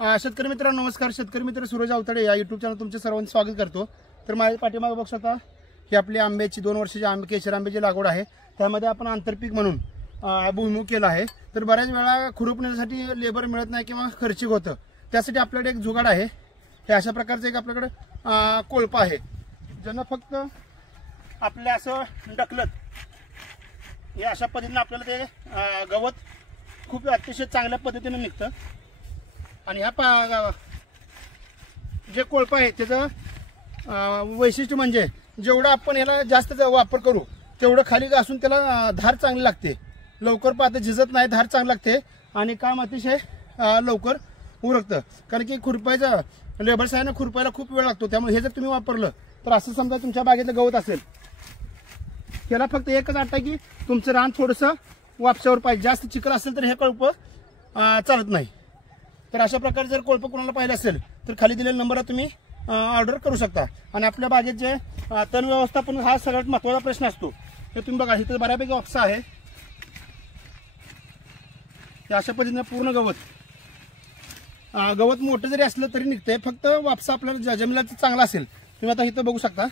शेतकरी मित्रांनो नमस्कार. शेतकरी मित्र सूरज अवतडे या यूट्यूब चॅनल तुमचे सर्वांचे स्वागत करतो. तर माझ्या पाठीमागे बघू शकता ही आपली आंब्याची 2 वर्षाची केशर आंब्याची लागवड आहे. त्यामध्ये आपण आंतरपीक म्हणून भुईमूग केला आहे. तर बऱ्याच वेळा खुरपण्यासाठी लेबर मिळत नाही किंवा खर्चिक होतं. त्यासाठी आपल्याकडे एक जुगाड आहे. हे अशा प्रकारचं एक आपल्याकडे कोळपा आहे, ज्यांना फक्त आपल्या असं ढकलत हे अशा पद्धतीने आपल्याला ते गवत खूप अतिशय चांगल्या पद्धतीने निघतं. आणि ह्या जे कोळपा आहे त्याचं वैशिष्ट्य म्हणजे जेवढं आपण याला जास्त वापर करू तेवढं खाली घासून त्याला धार चांगली लागते. लवकर पाहता झिजत नाही, धार चांगली लागते आणि काम अतिशय लवकर उरकतं. कारण की खुरपायचं लेबर साहेबांना खुरपायला खूप वेळ लागतो. त्यामुळे हे जर तुम्ही वापरलं तर असं समजा तुमच्या बागेतलं गवत असेल, त्याला फक्त एकच अट आहे की तुमचं रान थोडंसं वापशावर पाहिजे. जास्त चिखल असेल तर हे कोळप चालत नाही. तर अशा प्रकारे जर कोळप कोणाला पाहिजे असेल तर खाली दिलेल्या नंबरला तुम्ही ऑर्डर करू शकता. आणि आपल्या बागेत जे तण व्यवस्थापन हा सगळ्यात महत्त्वाचा प्रश्न असतो. हे तुम्ही बघा, इथे बऱ्यापैकी ऑप्सा आहे. अशा पद्धतीने पूर्ण गवत मोठं जरी असलं तरी निघतंय. फक्त वापसा आपल्याला जमिनीला चांगला असेल. तुम्ही आता इथं बघू शकता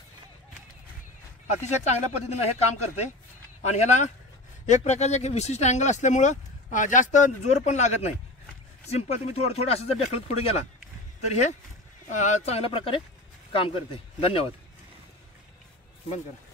अतिशय चांगल्या पद्धतीने हे काम करते. आणि ह्याला एक प्रकारचे एक विशिष्ट अँगल असल्यामुळं जास्त जोर पण लागत नाही. सिंपल तुम्ही थोडं असं जर ढकलत पुढे गेला तर हे चांगल्या प्रकारे काम करते. धन्यवाद. बंद करा.